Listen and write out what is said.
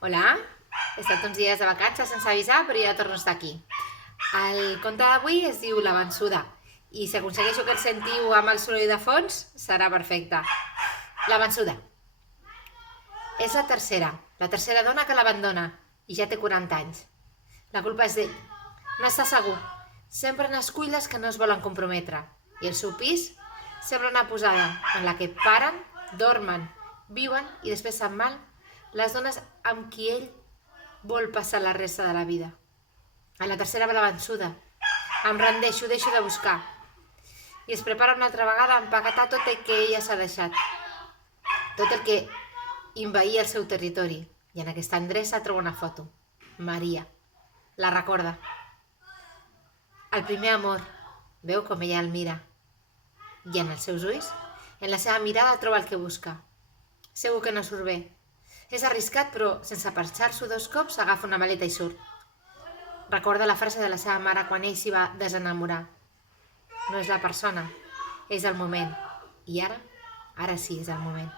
Hola, he estat uns dies de vacances sense avisar, però ja torno a estar aquí. El conte d'avui es diu La vençuda i si aconsegueixo que el sentiu amb el soroll de fons, serà perfecte. La vençuda. És la tercera dona que l'abandona i ja té 40 anys. La culpa és d'ell. No està segur. Sempre n'escull les que no es volen comprometre. I el seu pis sembla una posada en la que paren, dormen, viuen i després se'n van les dones amb qui ell vol passar la resta de la vida. A la tercera ve la vençuda. Em rendeixo, deixo de buscar. I es prepara una altra vegada a empaquetar tot el que ella s'ha deixat. Tot el que envaïa el seu territori. I en aquesta endreça troba una foto. Maria. La recorda. El primer amor. Veu com ella el mira. I en els seus ulls, en la seva mirada troba el que busca. Segur que no surt bé. És arriscat, però sense pensar-s'ho 2 cops agafa una maleta i surt. Recorda la frase de la seva mare quan ell s'hi va desenamorar. No és la persona, és el moment. I ara sí és el moment.